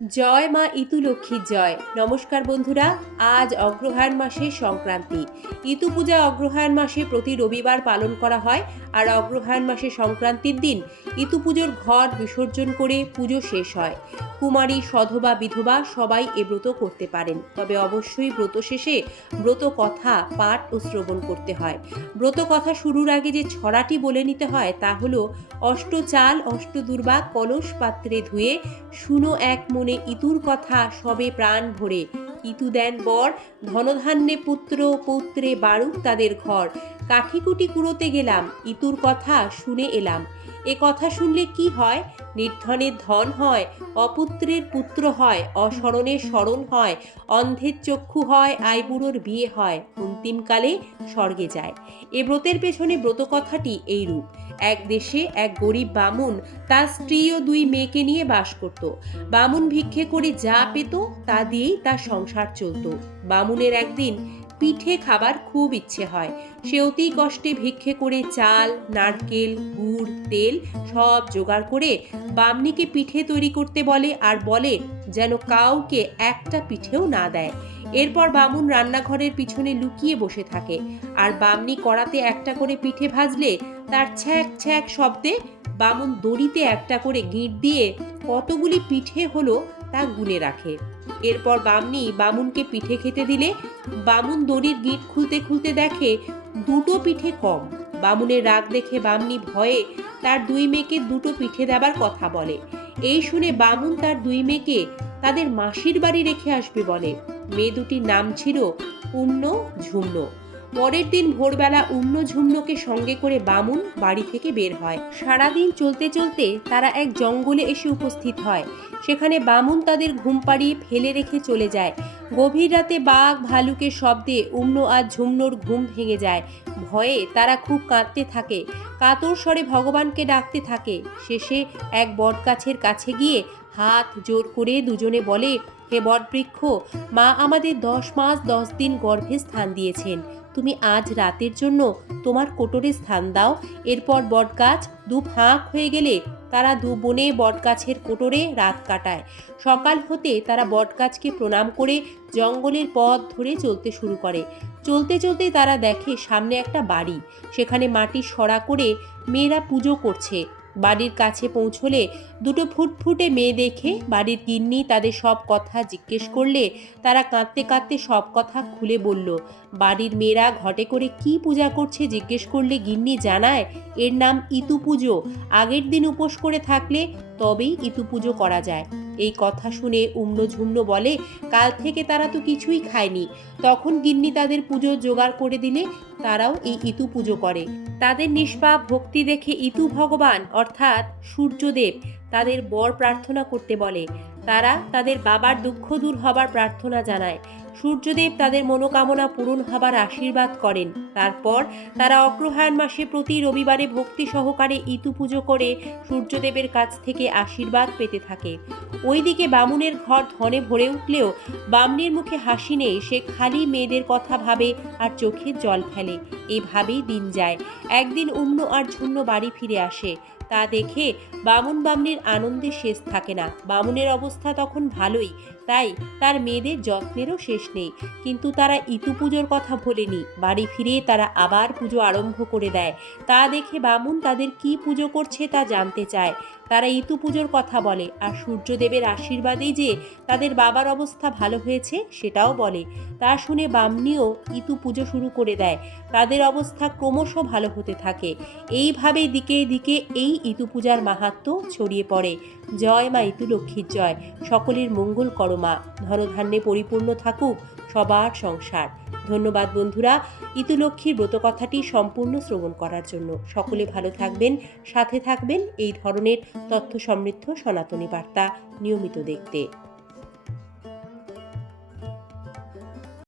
জয় মা ইতু লক্ষ্মীর জয়। নমস্কার বন্ধুরা, আজ অগ্রহায়ণ মাসের সংক্রান্তি। ইতু পূজা অগ্রহায়ণ মাসে প্রতি রবিবার পালন করা হয়। আর অগ্রহায়ণ মাসের সংক্রান্তির দিন ইতু পুজোর ঘট বিসর্জন করে পুজো শেষ হয়। কুমারী, সধবা, বিধবা সবাই এ ব্রত করতে পারেন, তবে অবশ্যই ব্রত শেষে ব্রত কথা পাঠ ও শ্রবণ করতে হয়। ব্রত কথা শুরুর আগে যে ছড়াটি বলে নিতে হয় তা হলো: অষ্ট চাল অষ্ট দুর্বা কলস পাত্রে ধুয়ে, শুনো এক মনে ইতুর কথা সবে প্রাণ ভরে। ইতু দেন বর, ধনধান্যে পুত্র পৌত্রে বাড়ুক তাদের ঘর। কাঠিকুটি কুড়োতে গেলাম, ইতুর কথা শুনে এলাম। এ কথা শুনলে কি হয়? নির্ধনের ধন হয়, অপুত্রের পুত্র হয়, অশরণের শরণ হয়, অন্ধের চক্ষু হয়, আইবুড়োর বিয়ে হয়, অন্তিমকালে স্বর্গে যায়। এ ব্রতের পেছনে ব্রতকথাটি এইরূপ: এক দেশে এক গরিব বামুন তার স্ত্রী ও দুই মেয়েকে নিয়ে বাস করত। বামুন ভিক্ষে করে যা পেত তা দিয়েই তার সংসার চলত। বামুনের একদিন পিঠে খাবার খুব ইচ্ছে হয়। সে অতি কষ্টে ভিক্ষে করে চাল, নারকেল, গুড়, তেল সব জোগাড় করে বামনিকে পিঠে তৈরি করতে বলে, আর বলে যেন কাউকে একটা পিঠেও না দেয়। এরপর বামুন রান্নাঘরের পিছনে লুকিয়ে বসে থাকে, আর বামনি কড়াতে একটা করে পিঠে ভাজলে তার ছ্যাঁক ছ্যাঁক শব্দে বামুন দড়িতে একটা করে গিঁট দিয়ে কতগুলি পিঠে হলো তা গুনে রাখে। এরপর বামনি বামুনকে পিঠে খেতে দিলে বামুন দড়ির গিঁট খুলতে খুলতে দেখে দুটো পিঠে কম। বামুনের রাগ দেখে বামনি ভয়ে তার দুই মেয়েকে দুটো পিঠে দেবার কথা বলে। এই শুনে বামুন তার দুই মেয়েকে তাদের মাসির বাড়ি রেখে আসবে বলে। মেয়ে দুটির নাম ছিল উম্ন, ঝুম্ন। পরের দিন ভোরবেলা উম্ন ঝুম্নকে সঙ্গে করে বামুন বাড়ি থেকে বের হয়। সারাদিন চলতে চলতে তারা এক জঙ্গলে এসে উপস্থিত হয়। সেখানে বামুন তাদের ঘুম পাড়িয়ে ফেলে রেখে চলে যায়। গভীর রাতে বাঘ ভালুকের শব্দে উম্ন আর ঝুম্নর ঘুম ভেঙে যায়। ভয়ে তারা খুব কাঁদতে থাকে, কাতর স্বরে ভগবানকে ডাকতে থাকে। শেষে এক বটগাছের কাছে গিয়ে হাত জোর করে দুজনে বলে: হে বটবৃক্ষ, মা আমাদের 10 মাস 10 দিন গর্ভে স্থান দিয়েছেন, তুমি আজ রাতের জন্য তোমার কোটরে স্থান দাও। এরপর বটগাছ দু ফাঁক হয়ে গেলে তারা দু বোনে বটগাছের কোটরে রাত কাটায়। সকাল হতে তারা বটগাছকে প্রণাম করে জঙ্গলের পথ ধরে চলতে শুরু করে। চলতে চলতে তারা দেখে সামনে একটা বাড়ি। সেখানে মাটির সরা করে মেয়েরা পুজো করছে। বাড়ির কাছে পৌঁছলে দুটো ফুটফুটে মেয়ে দেখে বাড়ির গিন্নি তাদের সব কথা জিজ্ঞেস করলে তারা কাঁদতে কাঁদতে সব কথা খুলে বলল। বাড়ির মেয়েরা ঘটে করে কি পূজা করছে জিজ্ঞেস করলে গিন্নি জানায়, এর নাম ইতু পুজো। আগের দিন উপোস করে থাকলে তবেই ইতু পুজো করা যায়। এই কথা শুনে উম্ন ঝুম্ন বলে, কাল থেকে তারা তো কিছুই খায়নি। তখন গিন্নি তাদের পুজো জোগাড় করে দিলে তারাও এই ইতু পুজো করে। তাদের নিষ্পাপ ভক্তি দেখে ইতু ভগবান অর্থাৎ সূর্যদেব তাদের বর প্রার্থনা করতে বলে। তারা তাদের বাবার দুঃখ দূর হবার প্রার্থনা জানায়। সূর্যদেব তাদের মনোকামনা পূরণ হবার আশীর্বাদ করেন। তারপর তারা অগ্রহায়ণ মাসে প্রতি রবিবারে ভক্তি সহকারে ইতু পুজো করে সূর্যদেবের কাছ থেকে আশীর্বাদ পেতে থাকে। ওইদিকে বামুনের ঘর ধনে ভরে উঠলেও বামনির মুখে হাসি নেই। সে খালি মেয়েদের কথা ভাবে আর চোখের জল ফেলে। এভাবেই দিন যায়। একদিন উম্ন আর ঝুম্ন বাড়ি ফিরে আসে। তা দেখে বামুন বামনির আনন্দে শেষ থাকে না। বামুনের অবস্থা তখন ভালোই, তাই তার মেয়েদের যত্নেরও শেষ নেই। কিন্তু তারা ইতু পুজোর কথা ভোলেনি। বাড়ি ফিরে তারা আবার পুজো আরম্ভ করে দেয়। তা দেখে বামুন তাদের কি পুজো করছে তা জানতে চায়। তারা ইতু পুজোর কথা বলে, আর সূর্যদেবের আশীর্বাদেই যে তাদের বাবার অবস্থা ভালো হয়েছে সেটাও বলে। তা শুনে বামনিও ইতু পুজো শুরু করে দেয়। তাদের অবস্থা ক্রমশ ভালো হতে থাকে। এইভাবে দিকে দিকে এই ইতু পূজার মাহাত্ম্য ছড়িয়ে পড়ে। জয় মা ইতু লক্ষ্মীর জয়। সকলের মঙ্গল করো মা, ধনধান্যে পরিপূর্ণ থাকুক সবার সংসার। ধন্যবাদ বন্ধুরা, ইতু লক্ষ্মীর ব্রতকথাটি সম্পূর্ণ শ্রবণ করার জন্য। সকলে ভালো থাকবেন, সাথে থাকবেন এই ধরনের তথ্য সমৃদ্ধ সনাতনী বার্তা নিয়মিত দেখতে।